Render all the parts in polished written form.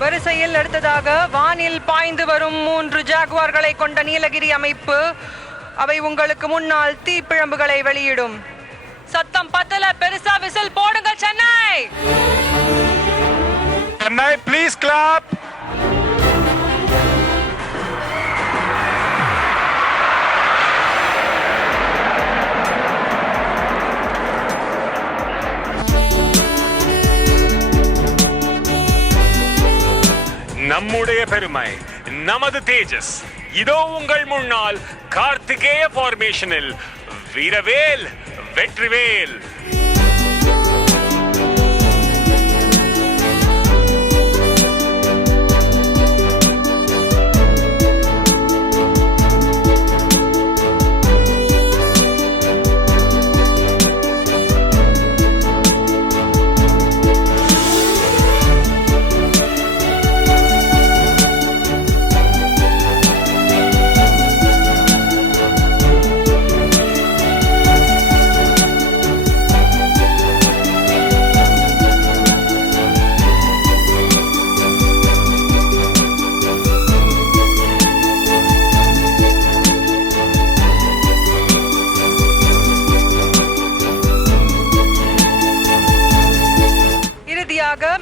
வரிசையில் அடுத்ததாக வானில் பாய்ந்து வரும் 3 ஜாகுவார்களை கொண்ட நீலகிரி அமைப்பு. அவை உங்களுக்கு முன்னால் தீப்பிழம்புகளை வெளியிடும். சத்தம் பத்தல, பெருசா விசில் போடுங்க சென்னை. Chennai please clap. நம்முடைய பெருமை, நமது தேஜஸ். இதோ உங்கள் முன்னால் கார்த்திகேய ஃபார்மேஷனில் வீரவேல் வெற்றிவேல்.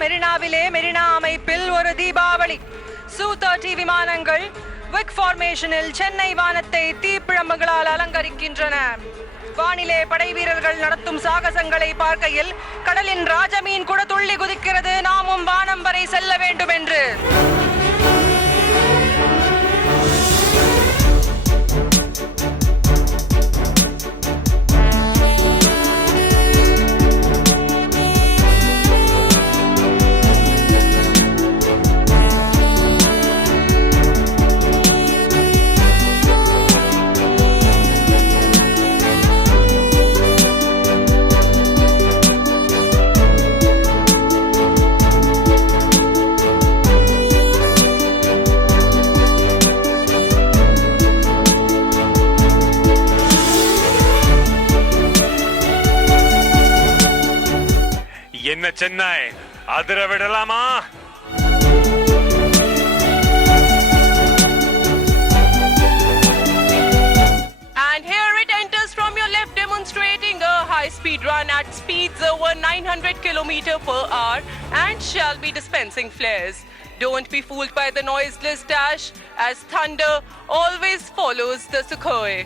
மெரினாவிலே மெரினா அமைப்பில் ஒரு தீபாவளி. Su-30 விமானங்கள் விக் ஃபார்மேஷனில் சென்னை வானத்தை தீப்பிழம்புகளால் அலங்கரிக்கின்றன. வானிலே படை வீரர்கள் நடத்தும் சாகசங்களை பார்க்கையில் கடலின் ராஜமீன் கூட துள்ளி குதிக்கிறது, நாமும் வானம் வரை செல்ல வேண்டும் என்று. என்ன சென்னை அதிர விடலாமா? And here it enters from your left, demonstrating a high-speed run at speeds over 900 km/h and shall be dispensing flares. Don't be fooled by the noiseless dash, as thunder always follows the Sukhoi.